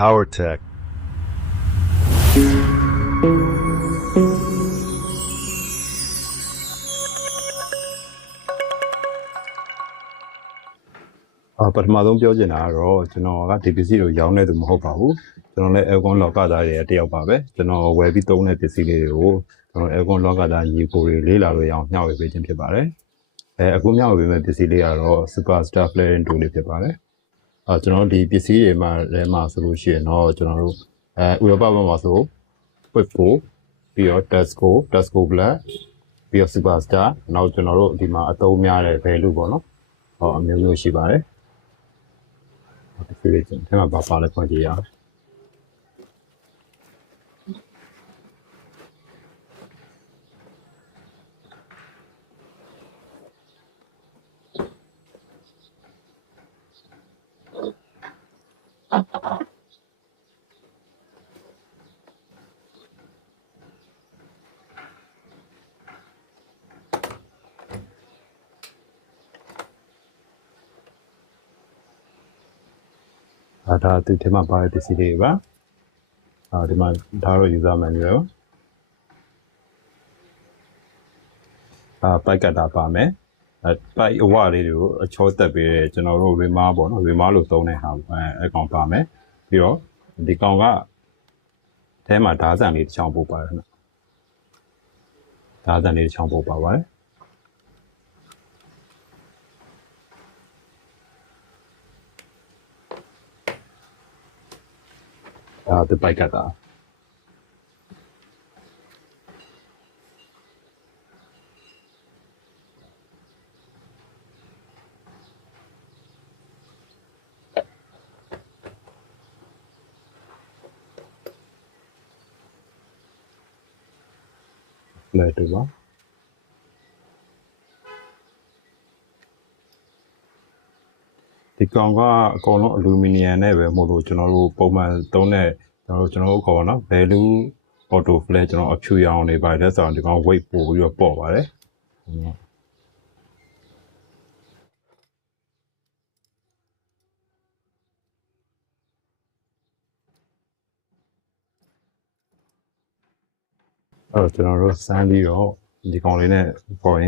Power Tech. But my don't build in arrow, you know, that DPC or young net Mohopahu, you know, Elgon Locada, a deal babe, you know, where we don't let the city, Elgon Locada, you go really now with Vision Pibare. A good now we met the city or superstar player into the Pibare. You know, DPC, my solution, or general, we have a muscle, with four, pure Tasco Black, pure superstar, now general, the Matomia, Pelubono, or Milo Shibare. Thế mà bà lại còn gì à? Ada tu thế mà bà lại gì đấy ba? Thế mà tháo rồi user manual. Bài cả đã bà mẹ. Bài qua đi rồi, cho tập về cho nó rồi về má bỏ nó về má lúc tàu này hả? Còn bà mẹ. Vì đó, thì con cái thế mà đa dạng đi trong bộ bài nữa. Đa dạng đi trong bộ bài vậy. Từ bài cả đã. Lại từ đó. Thì con nó aluminium này về một đồ cho nó bộ mà tàu này cho nó có nó value auto flare cho nó chui vào này bài đó xong thì con weight bù rồi bỏ vào đấy. Cho nó sang đi rồi thì con lấy này coi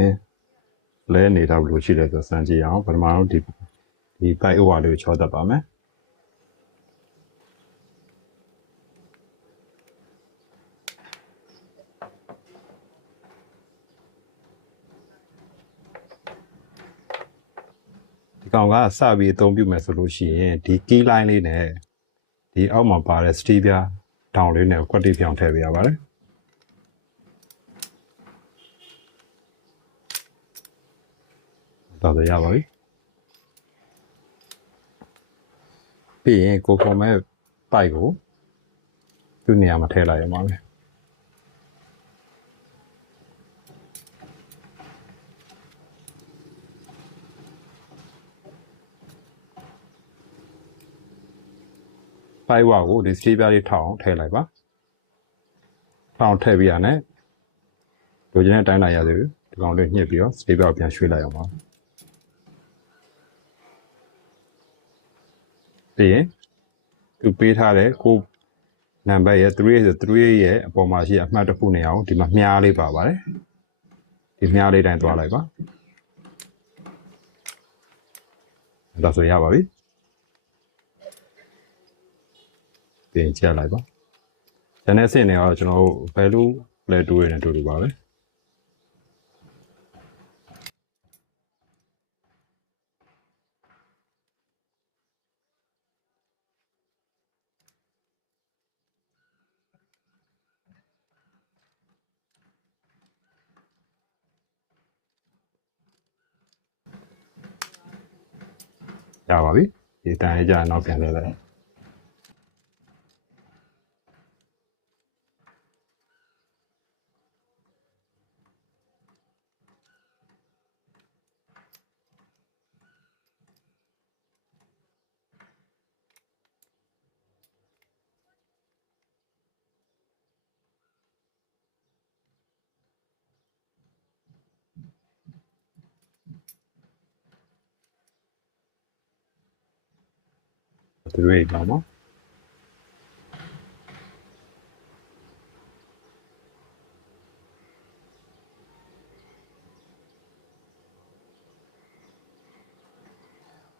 lấy này đâu lúc chỉ là cho sang điအောင်ပထမတော့ဒီပိုက်ဥပါလေးကိုချောတတ်ပါမယ်ဒီကောင်ကစပြီးအသုံးပြုမယ်ဆိုလို့ရှိရင်ဒီ key line လေးနဲ့ဒီအောက်မှာပါတဲ့ stevia down လေးနဲ့ကွက်တိပြောင်းထည့်ပေးရပါတယ်ဒါဆိုရပါပြီပြီးရင်ကိုပုံမဲ့ပိုက်ကိုသူ့နေရာမှာထည့်လိုက်ရမှာပဲပိုက်ဝါကိုဒီ stevia လေးထောက်အောင်ထည့်လိုက်ပါထောက်အောင်ထည့်ပြီးရနဲ့လိုချင်တဲ့အတိုင်းလိုက်ရသေးတယ်ဒီကောင်လေးညှစ်ပြီးတော့ stevia ကိုပြန်ရွှေ့လိုက်အောင်ပါပြီးရင်သူပေးထားတဲ့ကိုနံပါတ်ရဲ့3ရဲ့အပေါ်မှာရှိအမှတ်တစ်ခုနေအောင်ဒီမှာမြားလေးပါပါတယ်ဒီမြားလေးတိုင်းသွားလိုက်ပါဒါဆိုရပါပြီပြင်ချလိုက်ပါကျန်တဲ့စင်တွေကတော့ကျွန်တော်တို့ value play 2နဲ့တူတူပါပဲရပါပြီဒီတန်ရေးကြနောက်ပြန်လဲလိုက်3ပါနော်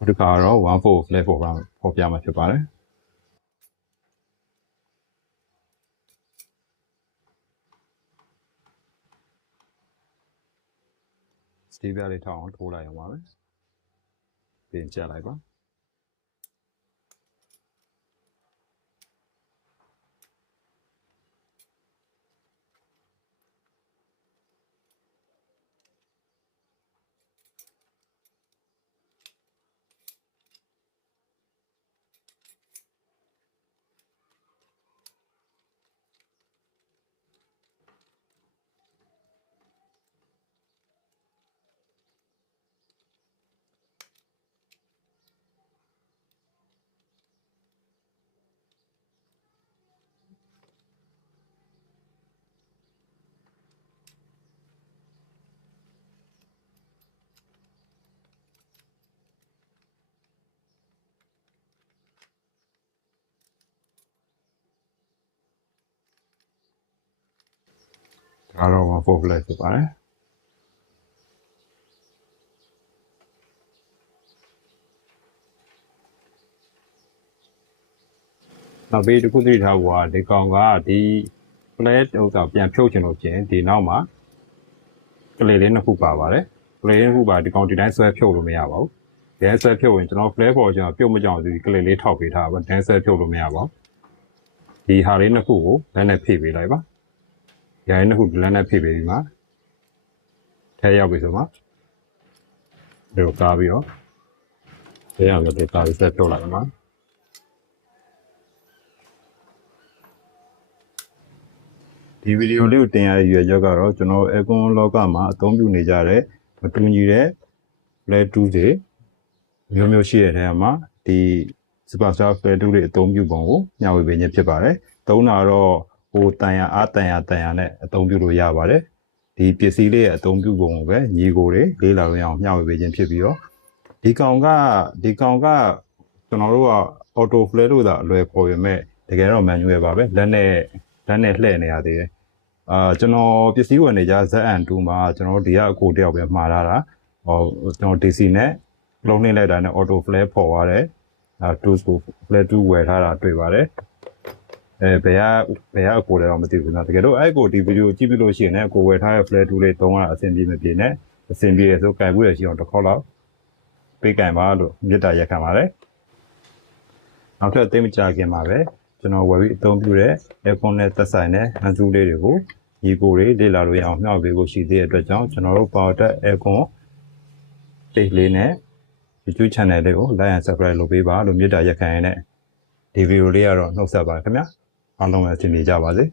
ဒီကတော့14 flat ပေါ်ပြမှာဖြစ်ပါတယ် Steve လေးထောင်းအောင်ထိုးလိုက်အောင်ပါပဲပြင်ကျလိုက်ပါ ဒါတော့14 flat ဖြစ်ပါတယ်နောက်ပြီးတစ်ခုသိထားဖို့ကဒီကောင်ကဒီ flat ဥစ္စာပြန်ဖြုတ်ချင်လို့ပြင်ဒီနောက်မှာကလေးလေးနှစ်ခုပါပါတယ်ကလေးလေးနှစ်ခုပါဒီကောင်ဒီတိုင်းဆွဲဖြုတ်လို့မရပါဘူးဒီတိုင်းဆွဲဖြုတ်ရင်ကျွန်တော် flat ပေါ်ကျွန်တော်ပြုတ်မကြောင်ဒီကလေးလေးထောက်ပေးထားပါဒီတိုင်းဆွဲဖြုတ်လို့မရပါဘူးဒီဟာလေးနှစ်ခုကိုလက်နဲ့ဖိပေးလိုက်ပါရိုင်းနှစ်ခုလက်နဲ့ဖိပေးပြီးမှထဲရောက်ပြီဆိုမှဒီကိုကားပြီးတော့ထဲရောက်တော့ကားပြီးဆက်ဖြုတ်လိုက်ပါဒီဗီဒီယိုလေးကိုတင်ရတဲ့ရွယ်ချက်ကတော့ကျွန်တော် aircon လောကမှာအသုံးပြုနေကြတဲ့မတူညီတဲ့ flat 2တွေမျိုးရှိတဲ့နေရာမှာဒီ superstar flat 2တွေအသုံးပြုပုံကိုမျှဝေပေးခြင်းဖြစ်ပါတယ်။သုံးတာတော့ဟိုတန်ရအားတန်ရနဲ့အသုံးပြုလို့ရပါတယ်။ဒီပစ္စည်းလေးရဲ့အသုံးပြုပုံကိုပဲညီကိုတွေလေးလာလို့ရအောင်မျှဝေပေးခြင်းဖြစ်ပြီးတော့ဒီကောင်ကကျွန်တော်တို့က auto flat လို့သာအလွယ်ခေါ်ရမဲ့တကယ်တော့ manual ပါပဲလက်နဲ့လှည့်နေရသေးတယ်ကျွန်တော်ပစ္စည်းဝင်နေကြ ZN2 မှာကျွန်တော်ဒီကအကိုတယောက်ပဲမှားလာတာကျွန်တော် DC နဲ့လုံးနှိမ့်လိုက်တာနဲ့ auto flat ပေါ်သွားတယ်2 flat 2ဝယ်ထားတာတွေ့ပါတယ်ဘယ်ကအကိုလဲတော့မသိဘူးနော်တကယ်တော့အဲ့ကိုဒီဗီဒီယိုကြည့်ပြီးလို့ရှိရင်လည်းကိုဝယ်ထားတဲ့ flat 2လေးသုံးရအဆင်ပြေမပြေနဲ့အဆင်ပြေရဆိုကြိုင်ဘူးရရှိအောင်တစ်ခေါက်လောက်ပေးကြိုင်ပါလို့မြစ်တာရက်ခံပါတယ်နောက်ထပ်သိမကြခင်ပါပဲကျွန်တော်ဝယ်ပြီးအသုံးပြုတဲ့ aircon နဲ့သက်ဆိုင်တဲ့ဟန်စုလေးတွေကိုညီကိုတွေလေ့လာလို့ရအောင်မျှဝေပေးဖို့ရှိသေးတဲ့အတွက်ကြောင့်ကျွန်တော်တို့ Powertech Aircon page လေးနဲ့ YouTube channel လေးကို like and subscribe လုပ်ပေးပါလို့မြစ်တာရက်ခံရတဲ့ဒီဗီဒီယိုလေးကတော့နှုတ်ဆက်ပါခင်ဗျာအားလုံးပဲအဆင်ပြေကြပါစေ